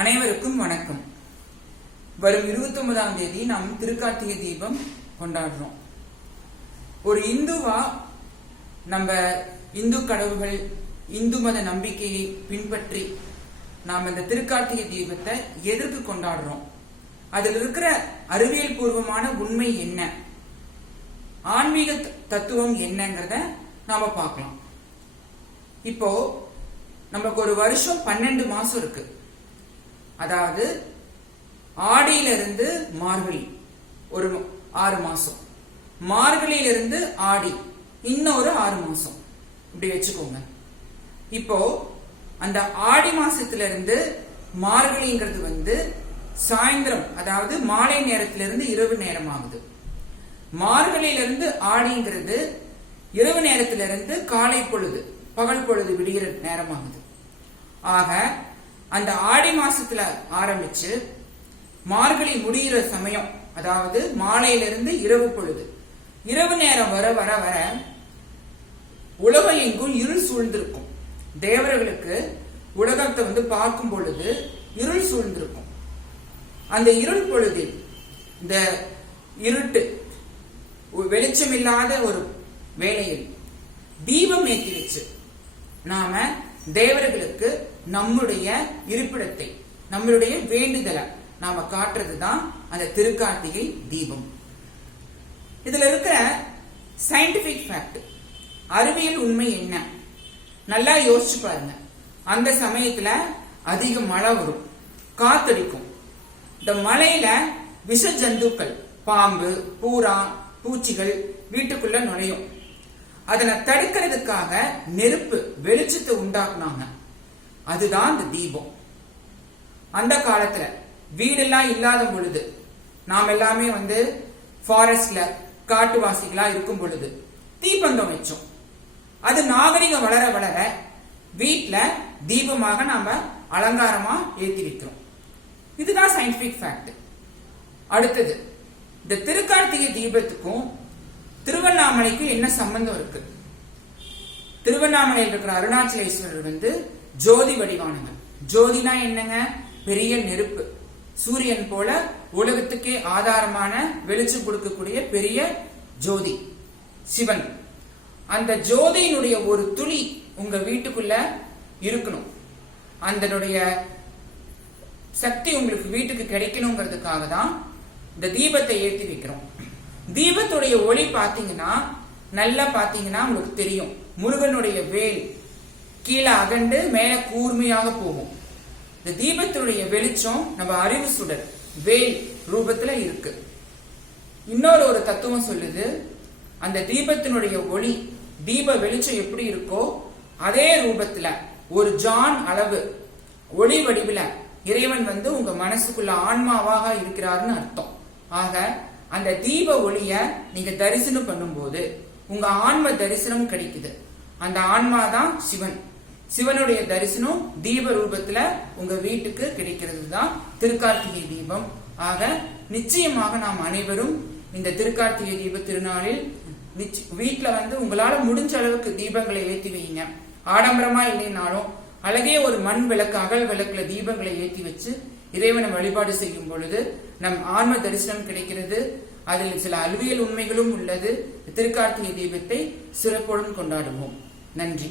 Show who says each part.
Speaker 1: அனைவருக்கும் வணக்கம். வரும் இருபத்தி ஒன்பதாம் தேதி நாம் திருக்கார்த்திகை தீபம் கொண்டாடுறோம். ஒரு இந்துவா நம்ம இந்து கடவுள்கள் இந்து மத நம்பிக்கையை பின்பற்றி நாம் இந்த திருக்கார்த்திகை தீபத்தை எதற்கு கொண்டாடுறோம். அதில் இருக்கிற அறிவியல் பூர்வமான உண்மை என்ன? ஆன்மீக தத்துவம் என்னங்கிறத நாம பார்க்கலாம். இப்போ நமக்கு ஒரு வருஷம் பன்னெண்டு மாசம் இருக்கு. அதாவது ஆடியிலிருந்து மார்கழி ஒரு ஆறு மாசம். மார்கழியிலிருந்து ஆடி இன்னொரு ஆறு மாசம். இப்படி வச்சுக்கோங்க. இப்போ அந்த ஆடி மாசத்துல இருந்து மார்கழிங்கிறது வந்து சாயந்தரம் அதாவது மாலை நேரத்திலிருந்து இரவு நேரம் ஆகுது. மார்கழியிலிருந்து ஆடிங்கிறது இரவு நேரத்திலிருந்து காலை பொழுது பகல் பொழுது விடிகிற நேரமாகுது ஆக அந்த ஆடி மாசத்துல ஆரம்பிச்சு மார்கழி முடிகிற சமயம் அதாவது மாலையிலிருந்து இரவு பொழுது. இரவு நேரம் வர வர வர உலகம் எங்கும் இருள் சூழ்ந்திருக்கும். தேவர்களுக்கு உலகத்தை வந்து பார்க்கும் பொழுது இருள் சூழ்ந்திருக்கும். அந்த இருள் பொழுதில் இந்த இருட்டு வெளிச்சமில்லாத ஒரு வேளையில் தீபம் ஏற்றி வச்சு நாம தேவர்களுக்கு நம்முடைய இருப்பிடத்தை நம்மளுடைய வேண்டுதலை நாம காட்டுறது தான் அந்த திருக்கார்த்திகை தீபம். இதுல இருக்கிற சயின்டிபிக் ஃபேக்ட் அறிவியல் உண்மை என்ன? நல்லா யோசிச்சு பாருங்க. அந்த சமயத்துல அதிக மழை வரும் காத்தடிக்கும். இந்த மழையில விஷ ஜந்துக்கள் பாம்பு பூரா பூச்சிகள் வீட்டுக்குள்ள நுழையும். அதனை தடுக்கிறதுக்காக நெருப்பு வெளிச்சத்தை உண்டாக்குனாங்க. அதுதான் இந்த தீபம். அந்த காலத்துல வீடெல்லாம் இல்லாத பொழுது நாம் எல்லாமே வந்து ஃபாரஸ்ட்ல காட்டுவாசிகளா இருக்கும் பொழுது தீப்பந்தம் வச்சோம். அது நாகரிகம் வளர வளர வீட்டில் தீபமாக நாம அலங்காரமா ஏத்தி வைக்கிறோம். இதுதான் சயின்டிபிக் ஃபேக்ட் அடுத்தது இந்த திருக்கார்த்திகை தீபத்துக்கும் திருவண்ணாமலைக்கும் என்ன சம்பந்தம் இருக்கு? திருவண்ணாமலையில் இருக்கிற அருணாச்சலேஸ்வரர் வந்து ஜோதி வடிவானவர். ஜோதினா என்னங்க? பெரிய நெருப்பு. சூரியன் போல உலகத்துக்கே ஆதாரமான வெளிச்சம் கொடுக்கக்கூடிய பெரிய ஜோதி சிவன். அந்த ஜோதியினுடைய ஒரு துளி உங்க வீட்டுக்குள்ள இருக்கணும். அதனுடைய சக்தி உங்களுக்கு வீட்டுக்கு கிடைக்கணுங்கிறதுக்காக தான் இந்த தீபத்தை ஏற்றி வைக்கிறோம். தீபத்துடைய ஒளி பார்த்தீங்கன்னா நல்லா பார்த்தீங்கன்னா உங்களுக்கு தெரியும். முருகனுடைய வேல் கீழே அகண்டு மேல கூர்மையாக போகும். இந்த தீபத்தினுடைய வெளிச்சம் நம்ம அறிவு சுடர் வேல் ரூபத்துல இருக்கு. இன்னொரு ஒரு தத்துவம் சொல்லுது அந்த தீபத்தினுடைய ஒளி தீப வெளிச்சம் எப்படி இருக்கோ அதே ரூபத்துல ஒரு ஜான் அளவு ஒளி வடிவில் இறைவன் வந்து உங்க மனசுக்குள்ள ஆன்மாவாக இருக்கிறாருன்னு அர்த்தம். ஆக அந்த தீப ஒளிய நீங்க தரிசனம் பண்ணும்போது உங்க ஆன்ம தரிசனம் கிடைக்குது. அந்த ஆன்மா தான் சிவன். சிவனுடைய தரிசனம் தீப ரூபத்துல உங்க வீட்டுக்கு கிடைக்கிறது தான் திருக்கார்த்திகை தீபம். ஆக நிச்சயமாக நாம் அனைவரும் இந்த திருக்கார்த்திகை தீப திருநாளில் வீட்டுல வந்து உங்களால முடிஞ்ச அளவுக்கு தீபங்களை ஏத்தி வைங்க. ஆடம்பரமா இல்லைனாலும் அழகே ஒரு மண் விளக்கு அகல் விளக்குல தீபங்களை ஏத்தி வச்சு இறைவனை வழிபாடு செய்யும் பொழுது நம் ஆன்ம தரிசனம் கிடைக்கிறது. அதில் சில அறிவியல் உண்மைகளும் உள்ளது. திருக்கார்த்திகை தீபத்தை சிறப்புடன் கொண்டாடுவோம். நன்றி.